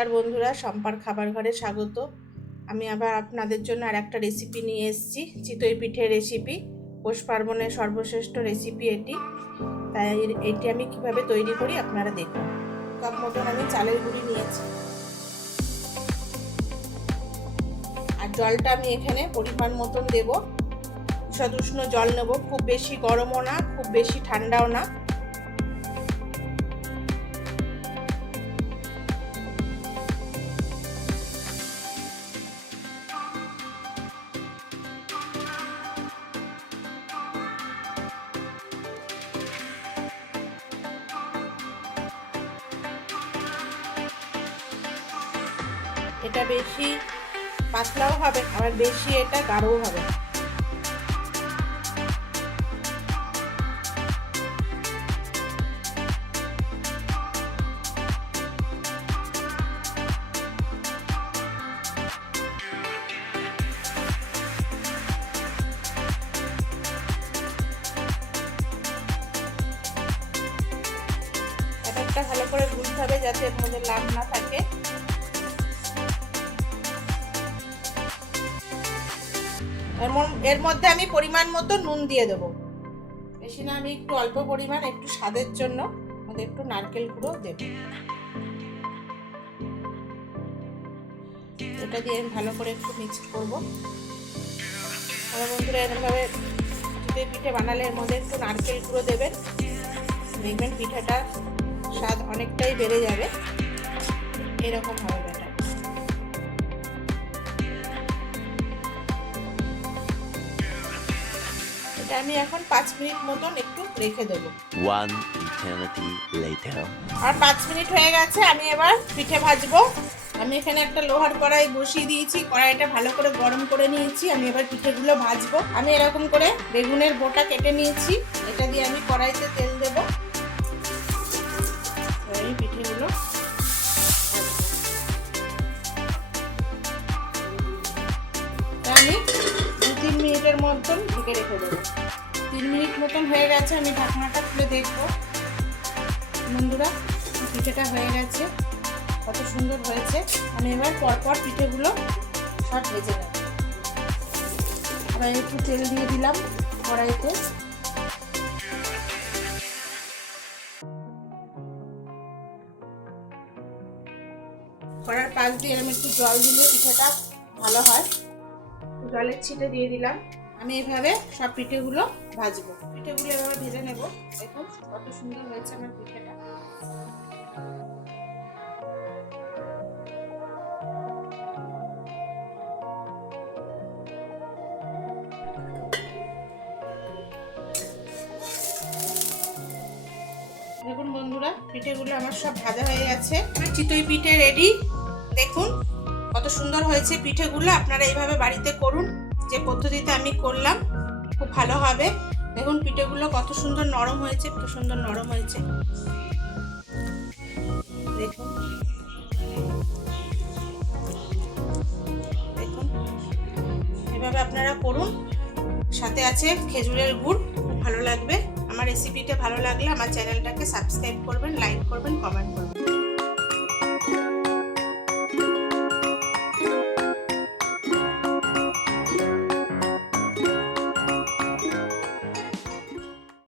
নমস্কার বন্ধুরা, সম্পার খাবার ঘরে স্বাগত। আমি আবার আপনাদের জন্য আর একটা রেসিপি নিয়ে এসেছি, চিতই পিঠের রেসিপি। পৌষ পার্বণের সর্বশ্রেষ্ঠ রেসিপি এটি। তাই এটি আমি কিভাবে তৈরি করি আপনারা দেখুন। কাপ মতন আমি চালের গুঁড়ি নিয়েছি, আর জলটা আমি এখানে পরিমাণ মতন দেব। ঈষদুষ্ণ জল নেব, খুব বেশি গরমও না, খুব বেশি ঠান্ডাও না। এটা বেশি পাতলাও হবে, আবার বেশি এটা গাঢ়ও হবে। ব্যাটারটা ভালো করে গুলতে হবে যাতে এর মধ্যে লাম না থাকে। এর মধ্যে আমি পরিমাণ মতো নুন দিয়ে দেবো, বেশি না, আমি একটু অল্প পরিমাণ, একটু স্বাদের জন্য মধ্যে একটু নারকেল গুঁড়ো দেব। এটা দিয়ে আমি ভালো করে একটু মিক্স করবো। আমার বন্ধুরা এরকমভাবে চিতই পিঠে বানালে এর মধ্যে একটু নারকেল গুঁড়ো দেবেন, দেখবেন পিঠাটার স্বাদ অনেকটাই বেড়ে যাবে। এরকম হবে ব্যাটার। আমি এখন 5 মিনিট মতন একটু রেখে দেবো। আর 5 মিনিট হয়ে গেছে, আমি এবার পিঠে ভাজবো। আমি এখানে একটা লোহার কড়াই বসিয়ে দিয়েছি, কড়াইটা ভালো করে গরম করে নিয়েছি। আমি এবার পিঠেগুলো ভাজবো। আমি এরকম করে বেগুনের বোটা কেটে নিয়েছি, এটা দিয়ে আমি কড়াইতে তেল দেব। এই পিঠেগুলো আমি 2-3 মিনিটের মতন ঢেকে রেখে দেবো। 3 মিনিট মতন হয়ে গেছে, আমি ঢাকনাটা খুলে দেখবো। বন্ধুরা, পিঠেটা হয়ে গেছে, কত সুন্দর হয়েছে। আমি এবার পরপর পিঠেগুলো সব ভেজে নেব। আবার একটু তেল দিয়ে দিলাম কড়াইতে। কড়ার পাশ দিয়ে আমি একটু জল দিলে পিঠেটা ভালো হয়। জলের ছিটে দিয়ে দিলাম। আমি এভাবে সব পিঠেগুলো ভাজবো। পিঠেগুলো এভাবে ভেজে নেব। দেখুন কত সুন্দর হয়েছে আমার পিঠেটা। দেখুন বন্ধুরা, পিঠেগুলো আমার সব ভাজা হয়ে গেছে। আমার চিতই পিঠে রেডি। দেখুন কত সুন্দর হয়েছে পিঠেগুলো। আপনারা এইভাবে বাড়িতে করুন, যে পদ্ধতিতে আমি করলাম, খুব ভালো হবে। দেখুন পিঠেগুলো কত সুন্দর নরম হয়েছে, কত সুন্দর নরম হয়েছে। দেখুন দেখুন এভাবে আপনারা করুন। সাথে আছে খেজুরের গুড়, খুব ভালো লাগবে। আমার রেসিপিটা ভালো লাগলে আমার চ্যানেলটাকে সাবস্ক্রাইব করবেন, লাইক করবেন, কমেন্ট করবেন।